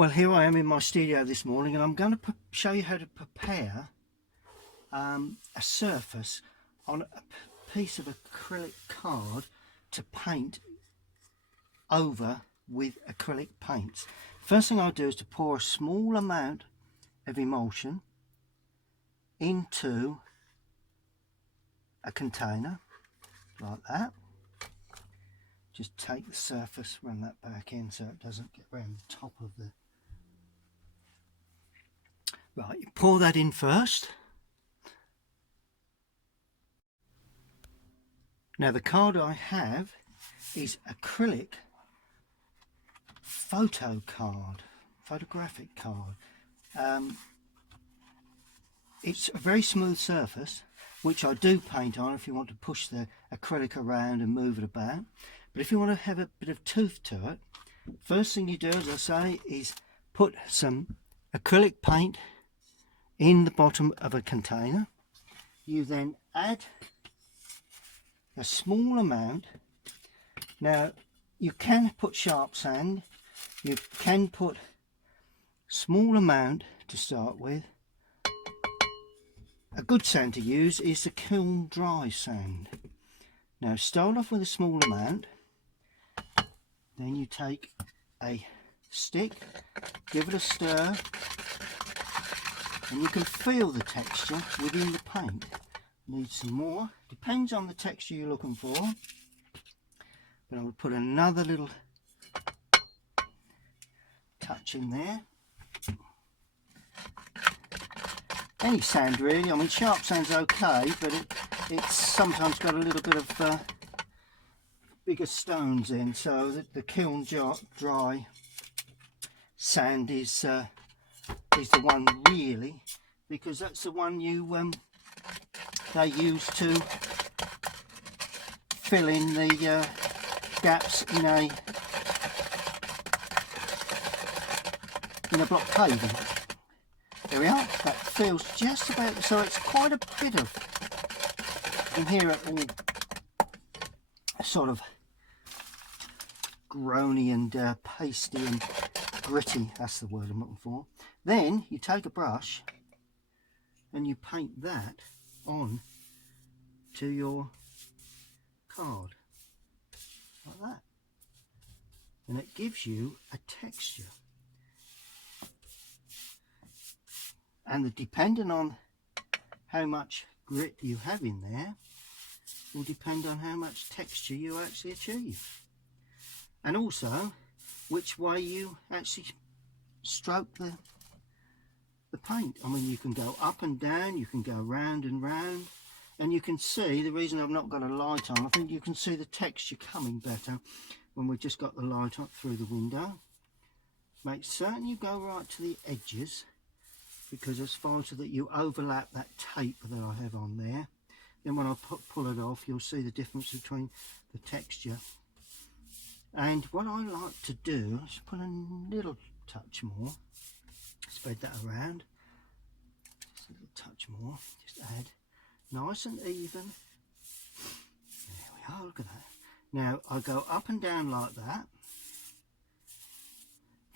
Well, here I am in my studio this morning, and I'm going to show you how to prepare a surface on a piece of acrylic card to paint over with acrylic paints. First thing I do is to pour a small amount of emulsion into a container like that. Just take the surface, run that back in so it doesn't get around the top of the... Right, you pour that in first. Now the card I have is acrylic photographic card. It's a very smooth surface, which I do paint on if you want to push the acrylic around and move it about. But if you want to have a bit of tooth to it, first thing you do, as I say, is put some acrylic paint in the bottom of a container. You then add a small amount. Now you can put sharp sand, you can put small amount to start with. A good sand to use is the kiln dry sand. Now start off with a small amount, then you take a stick, give it a stir, and you can feel the texture within the paint. Need some more, depends on the texture you're looking for, but I will put another little touch in there. Any sand really, I mean sharp sand's okay, but it's sometimes got a little bit of bigger stones in, so that the kiln dry sand is the one really, because that's the one you they use to fill in the gaps in a block paving. There we are. That feels just about, so it's quite a bit of, you can hear it all sort of groany and pasty and gritty, that's the word I'm looking for. Then you take a brush and you paint that on to your card like that, and it gives you a texture. And depending on how much grit you have in there will depend on how much texture you actually achieve, and also which way you actually stroke the paint. I mean, you can go up and down, you can go round and round, and you can see, the reason I've not got a light on, I think you can see the texture coming better when we've just got the light up through the window. Make certain you go right to the edges, because as far as that you overlap that tape that I have on there. Then when I pull it off, you'll see the difference between the texture. And what I like to do is put a little touch more, spread that around, just a little touch more, just add, nice and even. There we are, look at that. Now I go up and down like that,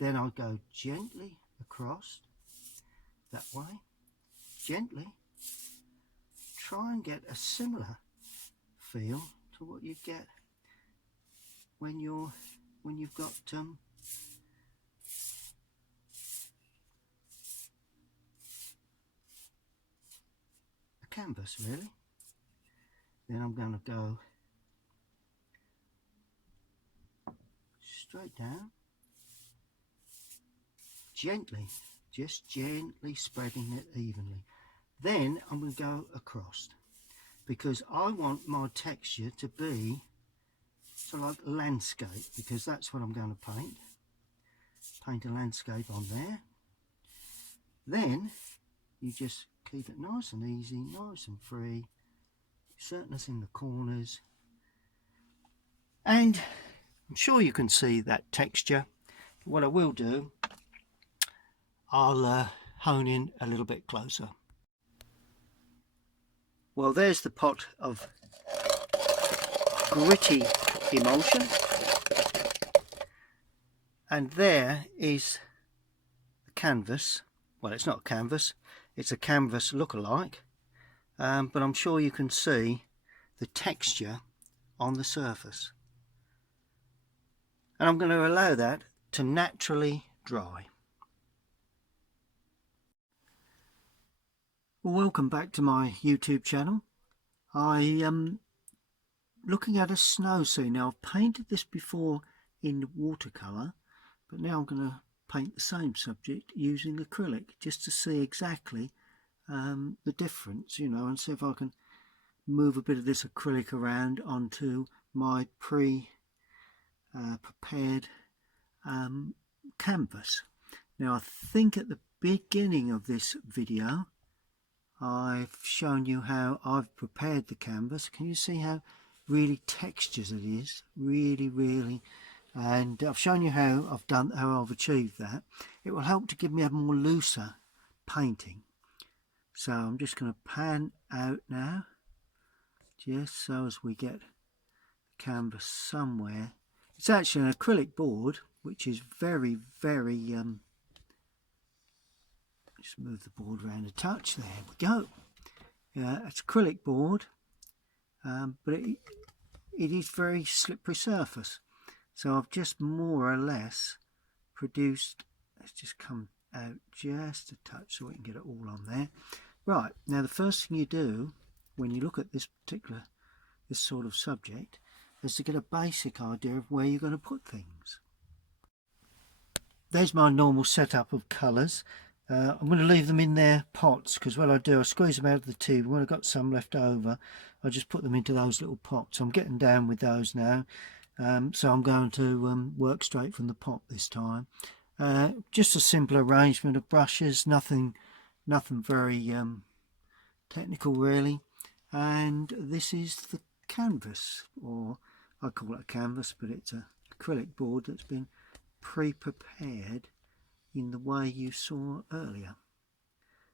then I'll go gently across that way, gently, try and get a similar feel to what you get when you've got a canvas really. Then I'm going to go straight down, gently, just gently spreading it evenly. Then I'm going to go across, because I want my texture to be sort of like landscape, because that's what I'm going to paint. Paint a landscape on there. Then you just keep it nice and easy, nice and free, certainly in the corners, and I'm sure you can see that texture. What I will do, I'll hone in a little bit closer. Well, there's the pot of gritty emulsion, and there is canvas. Well, it's not a canvas, it's a canvas look-alike, but I'm sure you can see the texture on the surface. And I'm going to allow that to naturally dry. Well, welcome back to my YouTube channel. I am looking at a snow scene. Now, I've painted this before in watercolour, but now I'm going to paint the same subject using acrylic, just to see exactly the difference, you know, and see if I can move a bit of this acrylic around onto my prepared canvas. Now, I think at the beginning of this video I've shown you how I've prepared the canvas. Can you see how really textures it is? Really, and I've shown you how I've achieved that. It will help to give me a more looser painting. So I'm just going to pan out now, just so as we get the canvas somewhere. It's actually an acrylic board, which is very just move the board around a touch. There we go. It's acrylic board, but it is very slippery surface. So I've just more or less produced. Let's just come out just a touch so we can get it all on there. Right, now the first thing you do when you look at this sort of subject is to get a basic idea of where you're going to put things. There's my normal setup of colours. I'm going to leave them in their pots, because what I do, I squeeze them out of the tube. When I've got some left over, I just put them into those little pots. I'm getting down with those now, so I'm going to work straight from the pot this time. Just a simple arrangement of brushes, nothing very technical really. And this is the canvas, or I call it a canvas, but it's an acrylic board that's been pre-prepared in the way you saw earlier.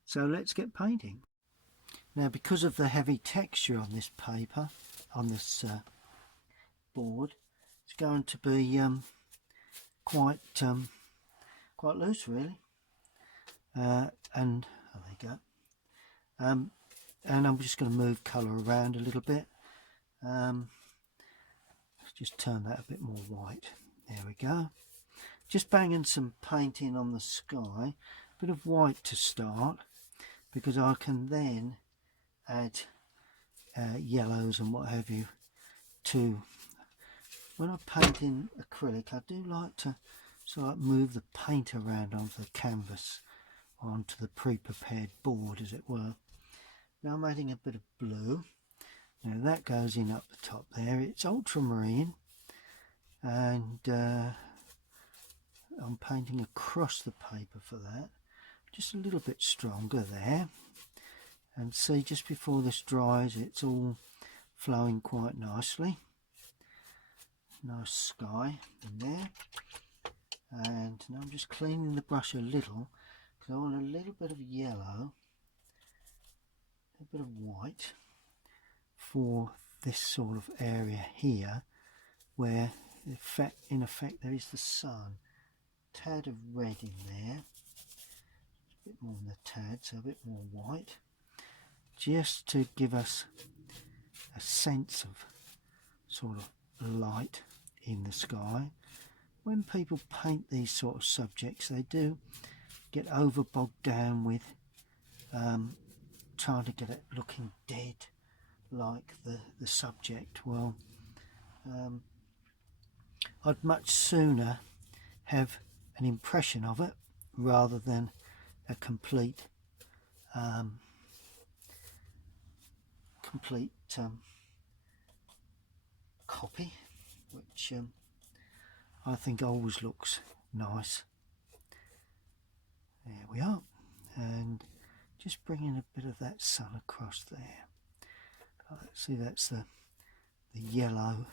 So let's get painting. Now, because of the heavy texture on this paper, on this board, it's going to be quite loose really, and oh, there you go. And I'm just going to move colour around a little bit. Let's just turn that a bit more white. There we go. Just banging some paint in on the sky, a bit of white to start, because I can then add yellows and what have you to. When I paint in acrylic, I do like to sort of move the paint around onto the canvas, onto the pre-prepared board, as it were. Now I'm adding a bit of blue. Now that goes in up the top there. It's ultramarine, and I'm painting across the paper for that, just a little bit stronger there. And see, just before this dries, it's all flowing quite nicely. Nice sky in there. And now I'm just cleaning the brush a little, because I want a little bit of yellow, a bit of white for this sort of area here, where in effect there is the sun. Tad of red in there, a bit more than the tad, so a bit more white, just to give us a sense of sort of light in the sky. When people paint these sort of subjects, they do get over bogged down with trying to get it looking dead like the subject. Well, I'd much sooner have an impression of it rather than a complete copy, which I think always looks nice. There we are, and just bringing a bit of that sun across there. See, that's the yellow,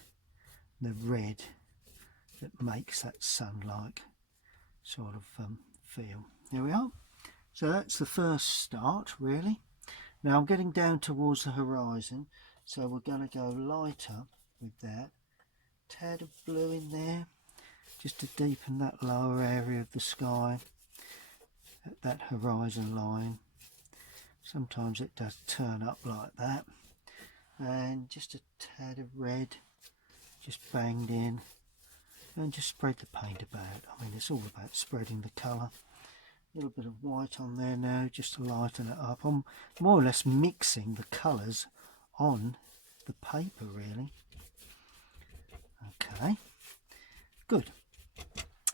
the red that makes that sun-like sort of feel. There we are. So that's the first start really. Now I'm getting down towards the horizon, so we're going to go lighter with that. Tad of blue in there, just to deepen that lower area of the sky. at that horizon line. Sometimes it does turn up like that. And just a tad of red just banged in, and just spread the paint about. I mean, it's all about spreading the colour. A little bit of white on there now just to lighten it up. I'm more or less mixing the colours on the paper really. Okay, good.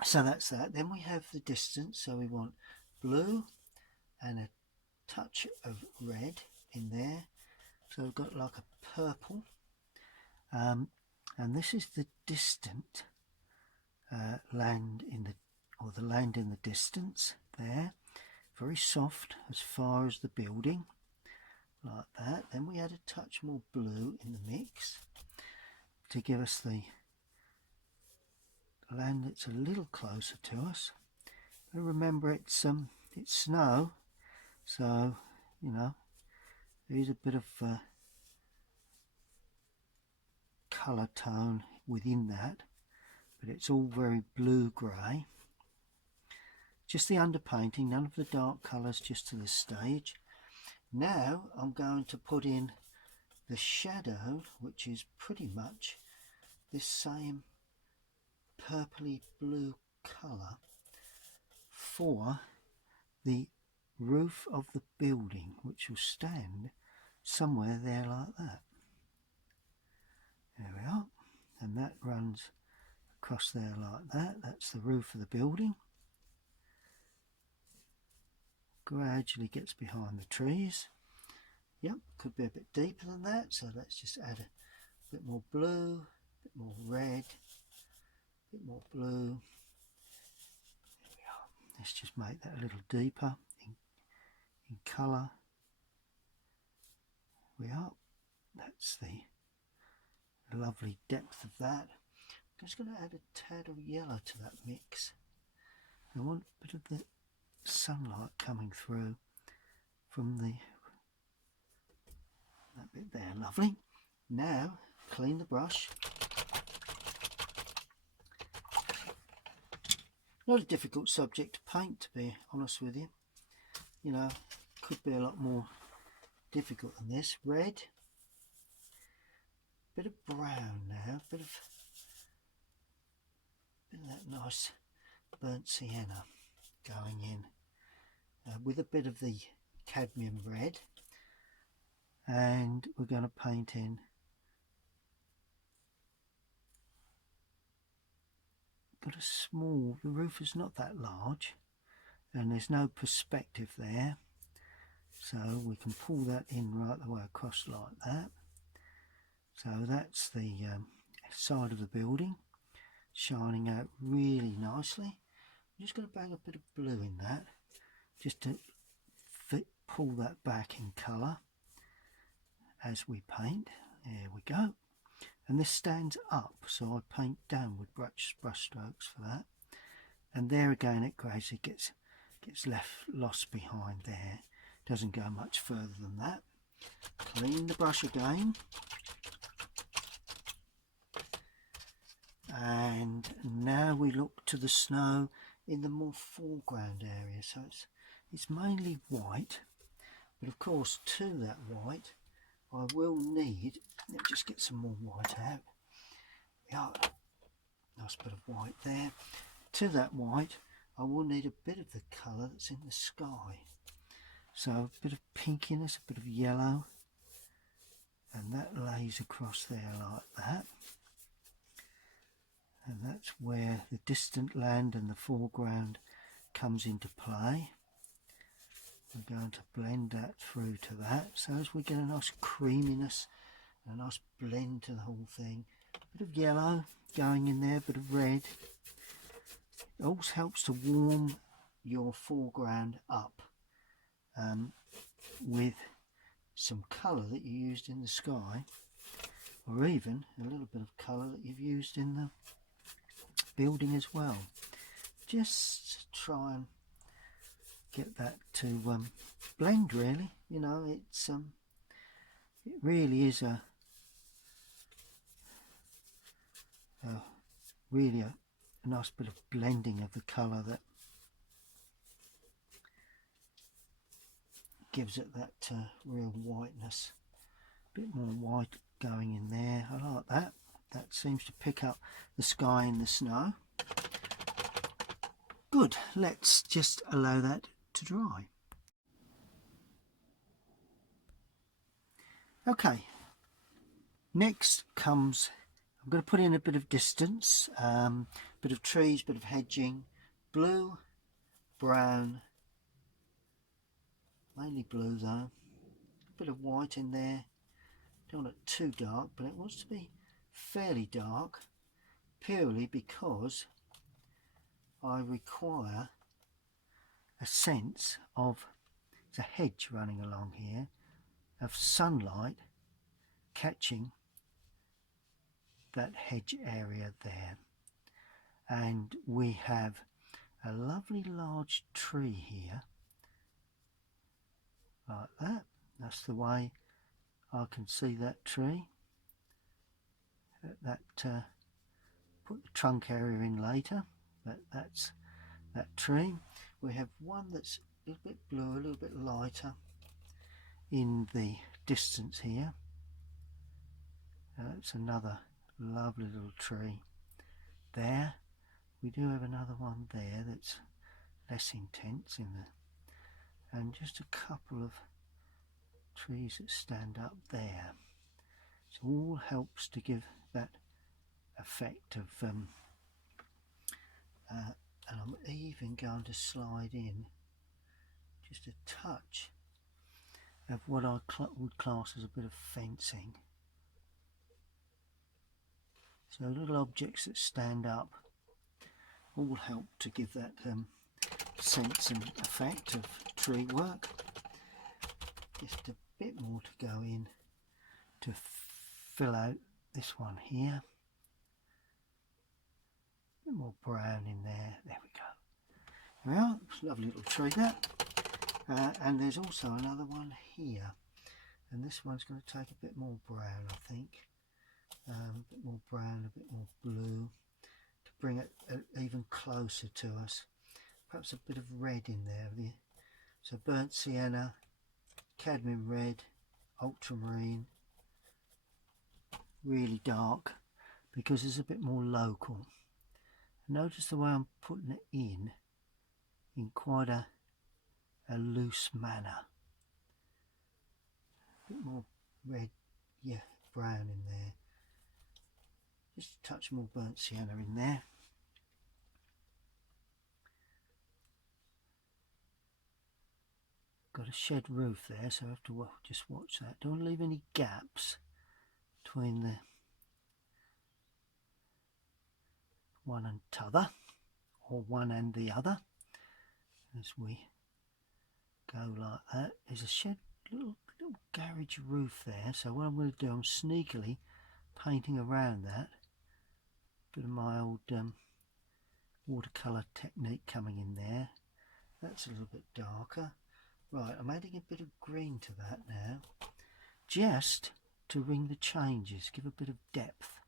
So that's that. Then we have the distance, so we want blue and a touch of red in there. So we've got like a purple, and this is the distant land in the, or the land in the distance there. Very soft as far as the building, like that. Then we add a touch more blue in the mix to give us the land that's a little closer to us. But remember, it's snow, so you know there is a bit of colour tone within that, but it's all very blue-grey. Just the underpainting, none of the dark colours just to this stage. Now I'm going to put in the shadow, which is pretty much this same purpley blue colour for the roof of the building, which will stand somewhere there like that. There we are, and that runs across there like that. That's the roof of the building. Gradually gets behind the trees. Yep, could be a bit deeper than that, so let's just add a bit more blue, a bit more red, a bit more blue. There we are. Let's just make that a little deeper in colour. We are. That's the lovely depth of that. I'm just going to add a tad of yellow to that mix. I want a bit of the sunlight coming through from that bit there. Lovely. Now clean the brush. Not a difficult subject to paint, to be honest with you. You know, could be a lot more difficult than this. Red, bit of brown now, bit of that nice burnt sienna going in with a bit of the cadmium red, and we're going to paint in got a small, the roof is not that large and there's no perspective there, so we can pull that in right the way across like that. So that's the side of the building shining out really nicely. I'm just going to bang a bit of blue in that just to pull that back in colour as we paint. There we go. And this stands up, so I paint down with brush strokes for that. And there again it gradually gets lost behind there. Doesn't go much further than that. Clean the brush again. And now we look to the snow in the more foreground area. So it's mainly white, but of course to that white I will need, let me just get some more white out. Yeah, nice bit of white there. To that white I will need a bit of the colour that's in the sky. So a bit of pinkiness, a bit of yellow, and that lays across there like that. And that's where the distant land and the foreground comes into play. We're going to blend that through to that, so as we get a nice creaminess and a nice blend to the whole thing. A bit of yellow going in there, a bit of red. It also helps to warm your foreground up with some colour that you used in the sky, or even a little bit of colour that you've used in the building as well. Just try and get that to blend really. You know, it's it really is a really a nice bit of blending of the colour that gives it that real whiteness. A bit more white going in there. I like that. That seems to pick up the sky and the snow. Good. Let's just allow that to dry. Okay. Next comes, I'm going to put in a bit of distance, bit of trees, bit of hedging, blue, brown, mainly blue though, a bit of white in there. Don't want it too dark, but it wants to be fairly dark, purely because I require a sense of, there's a hedge running along here, of sunlight catching that hedge area there. And we have a lovely large tree here, like that. That's the way I can see that tree. Put the trunk area in later, but that's that tree. We have one that's a little bit blue, a little bit lighter in the distance here. That's another lovely little tree there. We do have another one there that's less intense in the, and just a couple of trees that stand up there. So all helps to give that effect of and I'm even going to slide in just a touch of what I would class as a bit of fencing. So little objects that stand up all help to give that sense and effect of tree work. Just a bit more to go in to fill out this one here. A bit more brown in there. There we go. There we are. Lovely little tree there. And there's also another one here, and this one's going to take a bit more brown, I think. A bit more brown, a bit more blue, to bring it even closer to us. Perhaps a bit of red in there. So burnt sienna, cadmium red, ultramarine, really dark, because it's a bit more local. Notice the way I'm putting it in quite a loose manner. A bit more red, yeah, brown in there. Just a touch more burnt sienna in there. Got a shed roof there, so I have to just watch that. Don't leave any gaps between the one and t'other, or one and the other, as we go like that. There's a shed, little garage roof there, so what I'm going to do, I'm sneakily painting around that. Bit of my old watercolour technique coming in there. That's a little bit darker. Right, I'm adding a bit of green to that now, just to ring the changes, give a bit of depth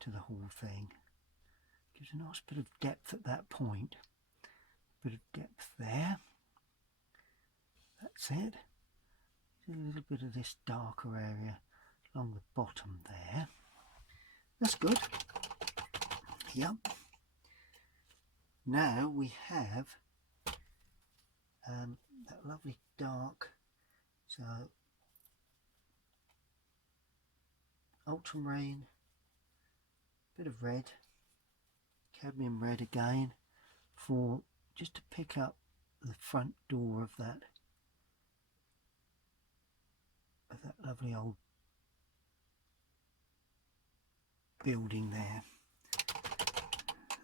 to the whole thing. Gives a nice bit of depth at that point. Bit of depth there. That's it. A little bit of this darker area along the bottom there. That's good. Yep. Now we have that lovely dark, so ultramarine, bit of red, cadmium red again, for just to pick up the front door of that lovely old building there.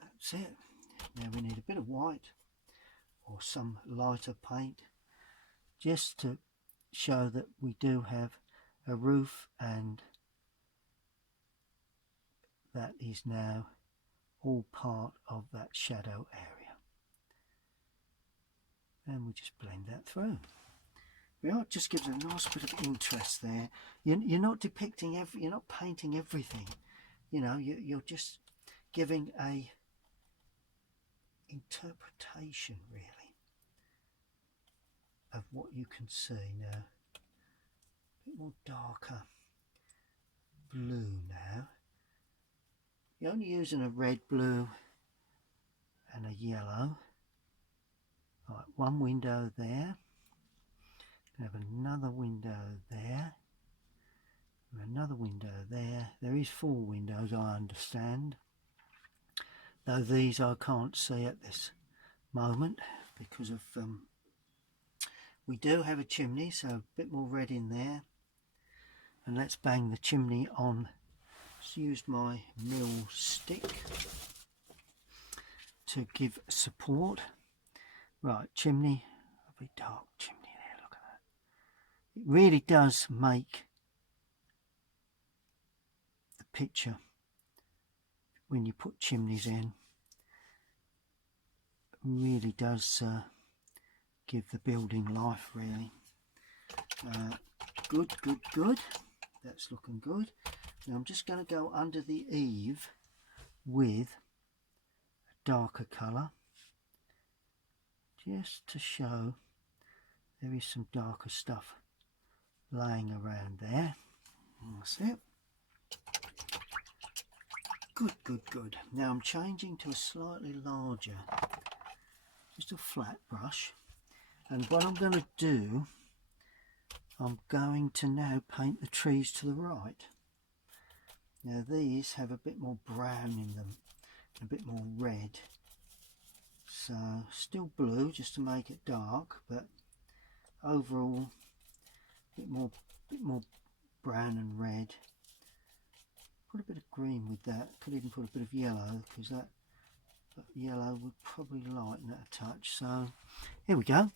That's it. Now we need a bit of white or some lighter paint, just to show that we do have a roof, and that is now all part of that shadow area. And we just blend that through. Yeah, it just gives a nice bit of interest there. You're not depicting you're not painting everything. You know, you're just giving a interpretation, really, of what you can see now. A bit more darker blue now. You're only using a red, blue and a yellow. Right, one window there. Have another window there. Another window there. There is 4 windows, I understand. Though these I can't see at this moment because of we do have a chimney, so a bit more red in there. And let's bang the chimney on. Just used my mill stick to give support. Right, chimney, a very dark chimney there, look at that. It really does make the picture when you put chimneys in. Really does give the building life, really. Good. That's looking good. Now I'm just going to go under the eave with a darker colour, just to show there is some darker stuff laying around there. That's it. Good. Now I'm changing to a slightly larger, just a flat brush, and what I'm going to do, I'm going to now paint the trees to the right. Now these have a bit more brown in them, a bit more red, so still blue just to make it dark, but overall a bit more brown and red. Put a bit of green with that, could even put a bit of yellow because that yellow would probably lighten it a touch. So here we go,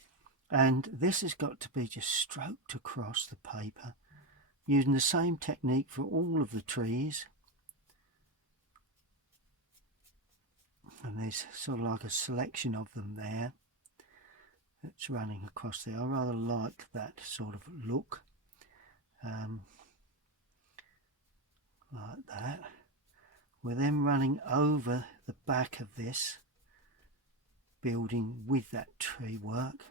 and this has got to be just stroked across the paper using the same technique for all of the trees. And there's sort of like a selection of them there that's running across there. I rather like that sort of look, like that. We're then running over the back of this building with that tree work,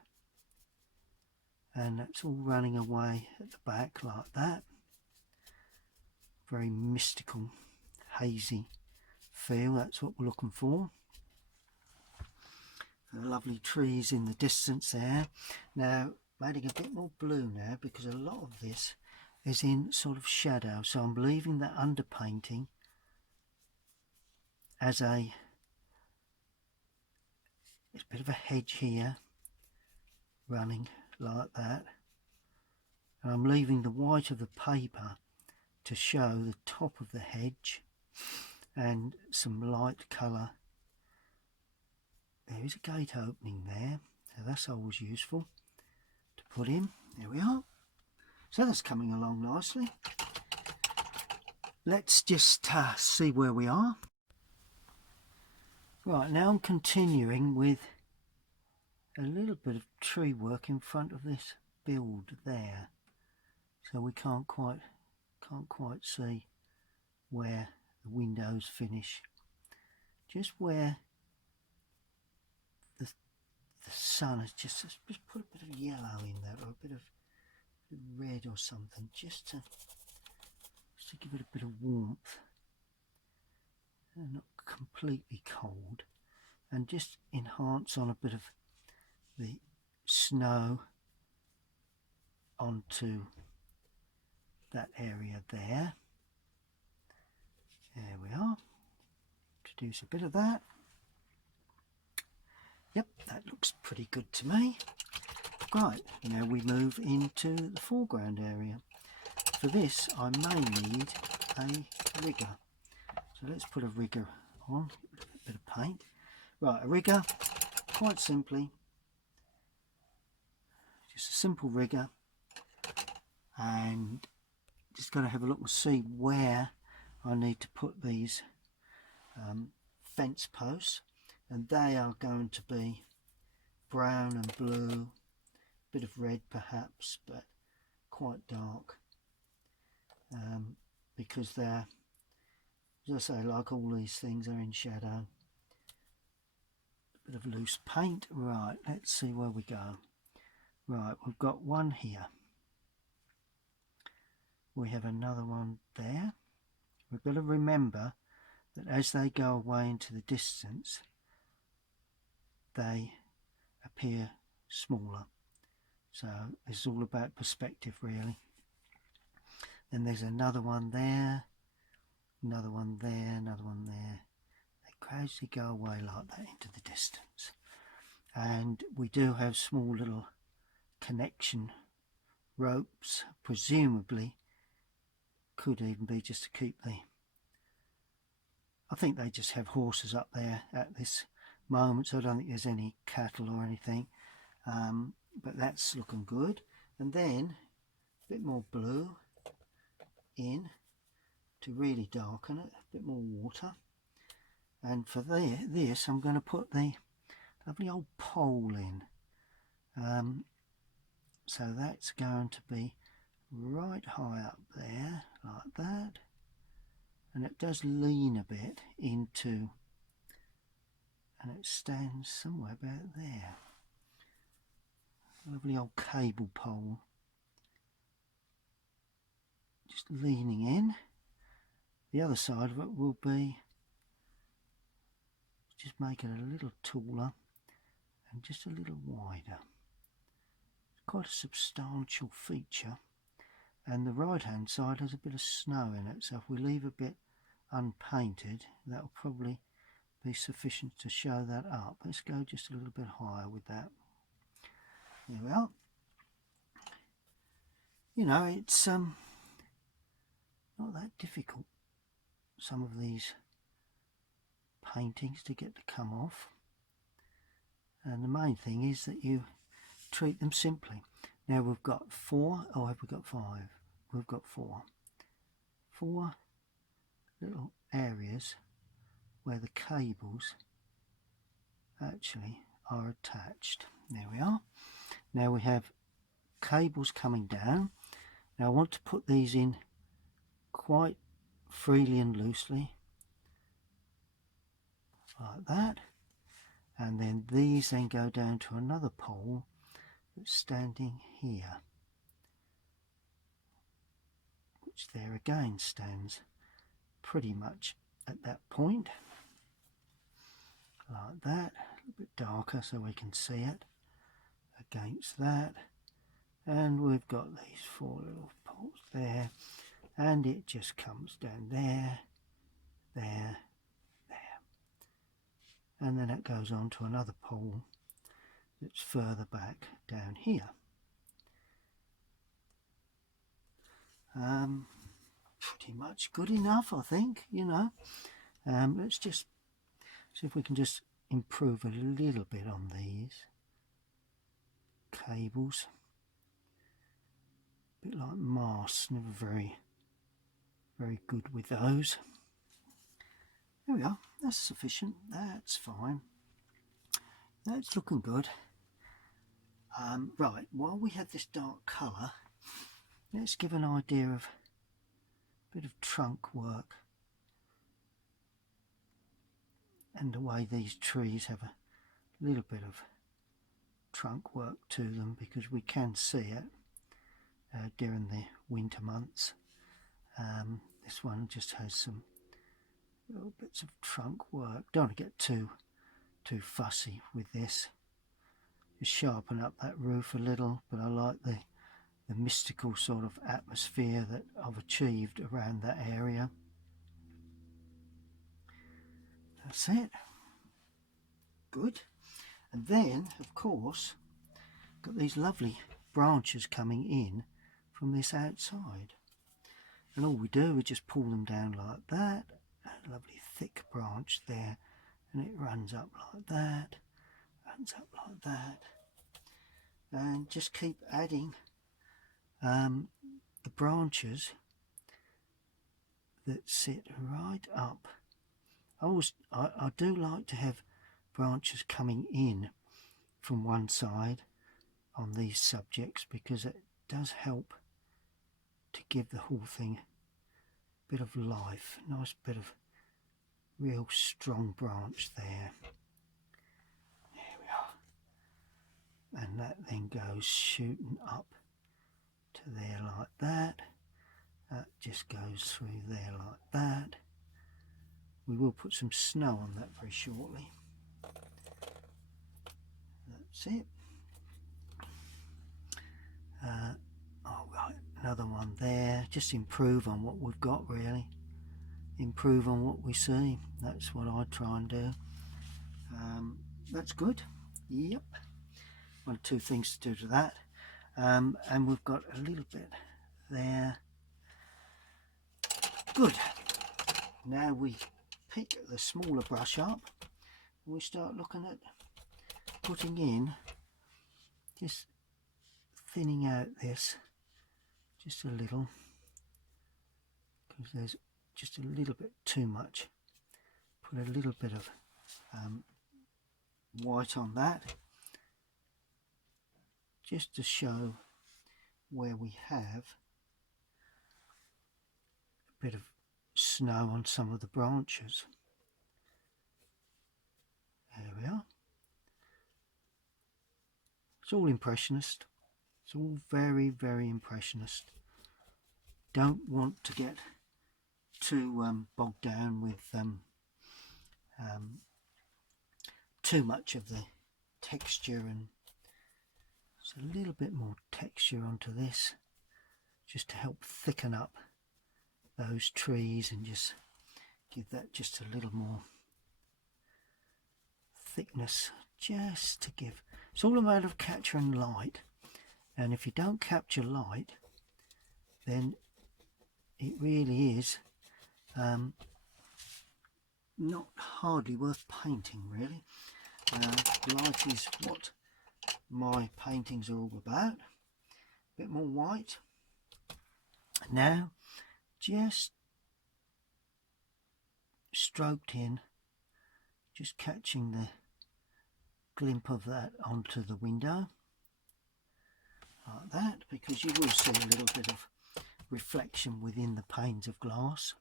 and that's all running away at the back like that. Very mystical, hazy feel, that's what we're looking for. The lovely trees in the distance there. Now adding a bit more blue now because a lot of this is in sort of shadow, so I'm leaving that underpainting as there's a bit of a hedge here running like that, and I'm leaving the white of the paper to show the top of the hedge and some light colour. There is a gate opening there, so that's always useful to put in. There we are. So that's coming along nicely. Let's just see where we are. Right, now I'm continuing with a little bit of tree work in front of this build there, so we can't quite see where the windows finish. Just where the sun has just put a bit of yellow in there, or a bit of red or something, just to give it a bit of warmth and not completely cold, and just enhance on a bit of the snow onto that area there. There we are. Introduce a bit of that. Yep, that looks pretty good to me. Right, now we move into the foreground area. For this I may need a rigger. So let's put a rigger on, a bit of paint. Right, a rigger, quite simply, just a simple rigger, and just got to have a look and see where I need to put these fence posts, and they are going to be brown and blue, bit of red perhaps, but quite dark, because they're, as I say, like all these things, are in shadow. A bit of loose paint. Right, let's see where we go. Right, we've got one here. We have another one there. We've got to remember that as they go away into the distance, they appear smaller. So it's all about perspective, really. Then there's another one there, another one there, another one there. They gradually go away like that into the distance. And we do have small little connection ropes, presumably could even be just to keep the, I think they just have horses up there at this moment, so I don't think there's any cattle or anything, but that's looking good. And then a bit more blue in to really darken it, a bit more water. And for this I'm going to put the lovely old pole in, so that's going to be right high up there like that, and it does lean a bit into, and it stands somewhere about there. Lovely old cable pole just leaning in. The other side of it will be just make it a little taller and just a little wider. It's quite a substantial feature, and the right hand side has a bit of snow in it, so if we leave a bit unpainted that will probably be sufficient to show that up. Let's go just a little bit higher with that. There we are. You know, it's not that difficult, some of these paintings, to get to come off, and the main thing is that you treat them simply. Now we've got 4, or have we got 5? We've got 4 little areas where the cables actually are attached. There we are. Now we have cables coming down. Now I want to put these in quite freely and loosely like that, and then these then go down to another pole that's standing here, which there again stands pretty much at that point like that, a little bit darker so we can see it against that. And we've got these 4 little poles there, and it just comes down there, there, there, and then it goes on to another pole that's further back down here. Pretty much good enough, I think, you know. Let's just see if we can just improve a little bit on these cables. A bit like masts, never very good with those. There we are, that's sufficient, that's fine, that's looking good. Right, while we have this dark colour, let's give an idea of a bit of trunk work and the way these trees have a little bit of trunk work to them, because we can see it during the winter months. This one just has some little bits of trunk work. Don't want to get too fussy with this. Just sharpen up that roof a little, but I like the mystical sort of atmosphere that I've achieved around that area. That's it. Good. And then, of course, got these lovely branches coming in from this outside. And all we do is just pull them down like that. A lovely thick branch there. And it runs up like that. Runs up like that. And just keep adding the branches that sit right up. I do like to have branches coming in from one side on these subjects, because it does help to give the whole thing a bit of life. Nice bit of real strong branch there. There we are. and that then goes shooting up to there like that. That just goes through there like that. We will put some snow on that very shortly. That's it. Oh right, another one there. Just improve on what we've got, really. Improve on what we see. That's what I try and do. That's good. Yep. One or two things to do to that. And we've got a little bit there. Good. Now we pick the smaller brush up and we start looking at putting in, just thinning out this just a little, because there's just a little bit too much. Put a little bit of white on that, just to show where we have a bit of snow on some of the branches. There we are. It's all impressionist. It's all very, very impressionist. Don't want to get too bogged down with too much of the texture, and just a little bit more texture onto this, just to help thicken up those trees and just give that just a little more thickness, just to give. It's all a matter of capturing light, and if you don't capture light, then it really is not hardly worth painting, really. Light is what my paintings are all about. A bit more white. Now just stroked in, just catching the glint of that onto the window like that, because you will see a little bit of reflection within the panes of glass,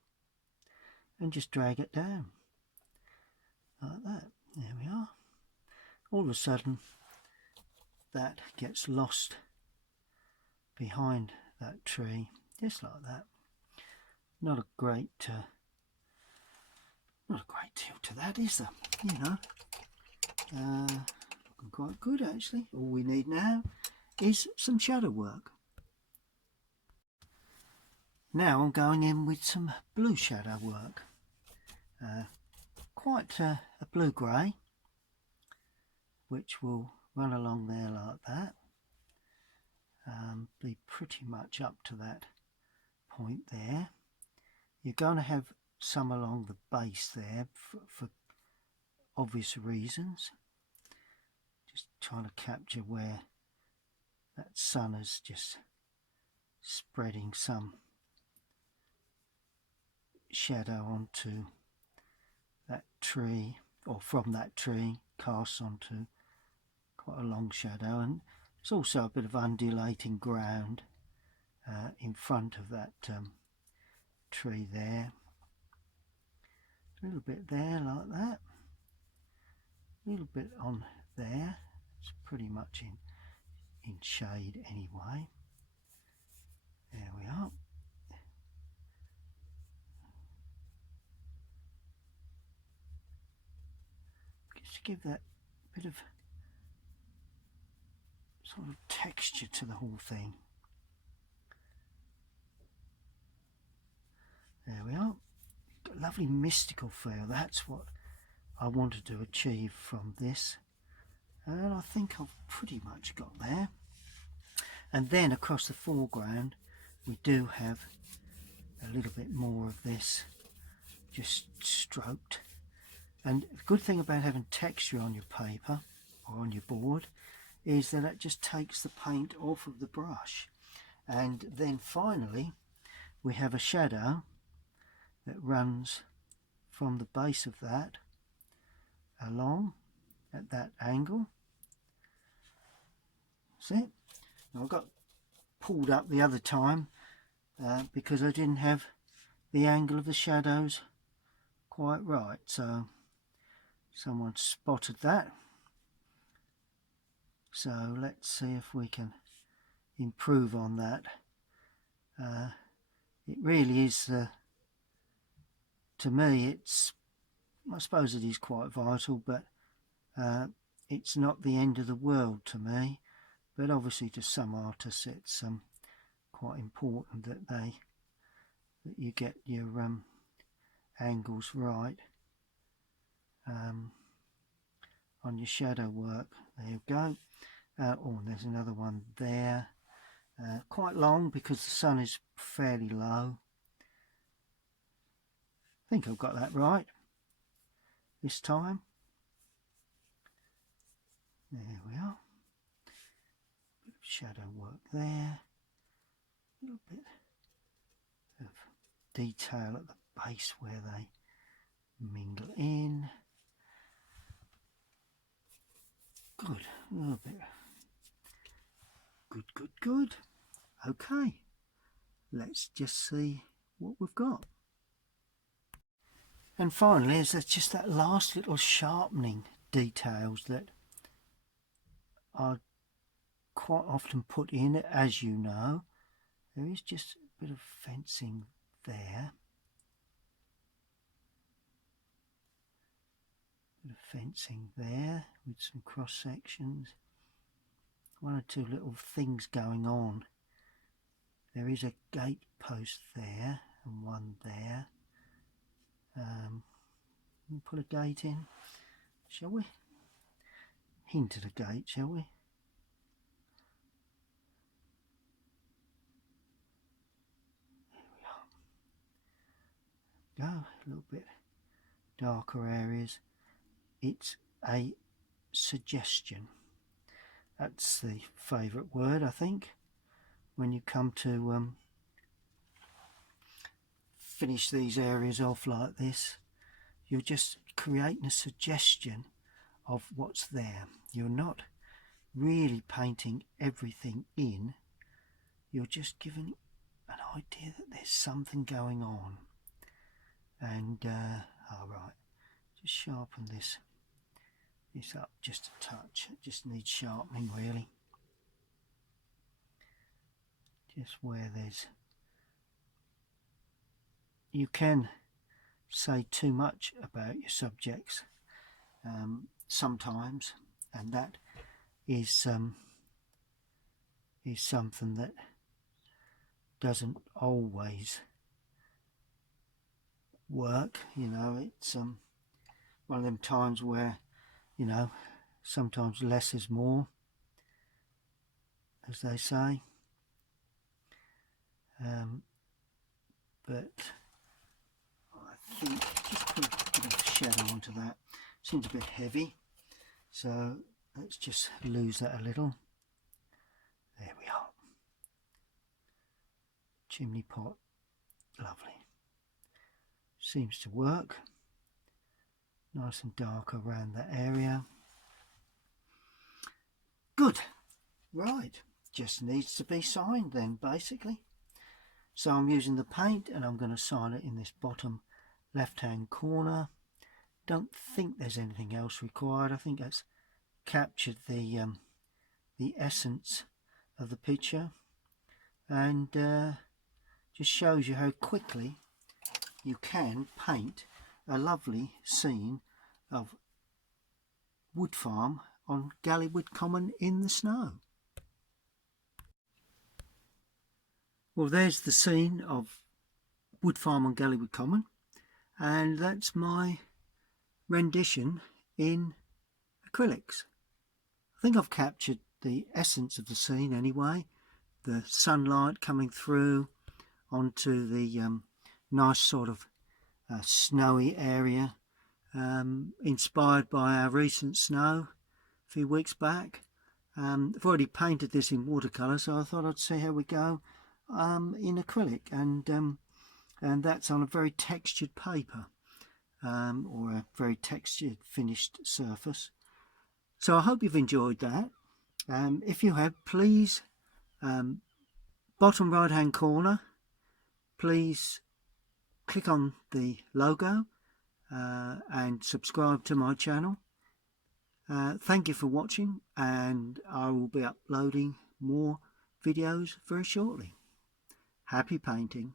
and just drag it down like that. There we are. All of a sudden that gets lost behind that tree, just like that. Not a great deal to that, is there? You know, looking quite good actually. All we need now is some shadow work. Now I'm going in with some blue shadow work. Quite a blue grey, which will run along there like that. Be pretty much up to that point there. You're going to have some along the base there for obvious reasons. Just trying to capture where that sun is just spreading some shadow onto that tree, or from that tree casts onto quite a long shadow. And there's also a bit of undulating ground in front of that tree there. A little bit there like that, a little bit on there. It's pretty much in shade anyway. There we are. Just to give that bit of sort of texture to the whole thing. There we are. Got a lovely mystical feel. That's what I wanted to achieve from this, and I think I've pretty much got there. And then across the foreground we do have a little bit more of this just stroked. And the good thing about having texture on your paper or on your board is that it just takes the paint off of the brush. And then finally we have a shadow that runs from the base of that along at that angle. See? Now I got pulled up the other time because I didn't have the angle of the shadows quite right, so someone spotted that So let's see if we can improve on that. It really is, to me, I suppose it is quite vital, but it's not the end of the world to me. But obviously to some artists it's quite important that you get your angles right on your shadow work. There you go. Oh, and there's another one there. Quite long because the sun is fairly low. I think I've got that right this time. There we are. Bit of shadow work there. A little bit of detail at the base where they mingle in. Good. A little bit. Good, good, good. Okay. Let's just see what we've got. And finally, there's just that last little sharpening details that are quite often put in, as you know. There is just a bit of fencing there. Bit of fencing there with some cross sections. One or two little things going on. There is a gate post there and one there. We'll put a gate in, shall we? Hint at a gate, shall we? There we are. Go, a little bit darker areas. It's a suggestion. That's the favourite word, I think, when you come to finish these areas off like this. You're just creating a suggestion of what's there. You're not really painting everything in. You're just giving an idea that there's something going on. And all right, just sharpen this up just a touch. It just needs sharpening really. Just where there's, you can say too much about your subjects sometimes, and that is something that doesn't always work. You know, it's one of them times where, you know, sometimes less is more, as they say. But I think just put a bit of shadow onto that. Seems a bit heavy, so let's just lose that a little. There we are. Chimney pot, lovely. Seems to work. Nice and dark around that area. Good. Right, just needs to be signed then, basically. So I'm using the paint and I'm going to sign it in this bottom left hand corner. Don't think there's anything else required. I think that's captured the essence of the picture, and just shows you how quickly you can paint a lovely scene of wood farm on Galleywood Common in the snow. Well, there's the scene of wood farm on Galleywood Common, and that's my rendition in acrylics. I think I've captured the essence of the scene anyway. The sunlight coming through onto the nice sort of snowy area, inspired by our recent snow a few weeks back. I've already painted this in watercolour, so I thought I'd see how we go in acrylic, and that's on a very textured paper, or a very textured finished surface. So I hope you've enjoyed that. If you have, please, bottom right hand corner, please click on the logo and subscribe to my channel. Thank you for watching, and I will be uploading more videos very shortly. Happy painting.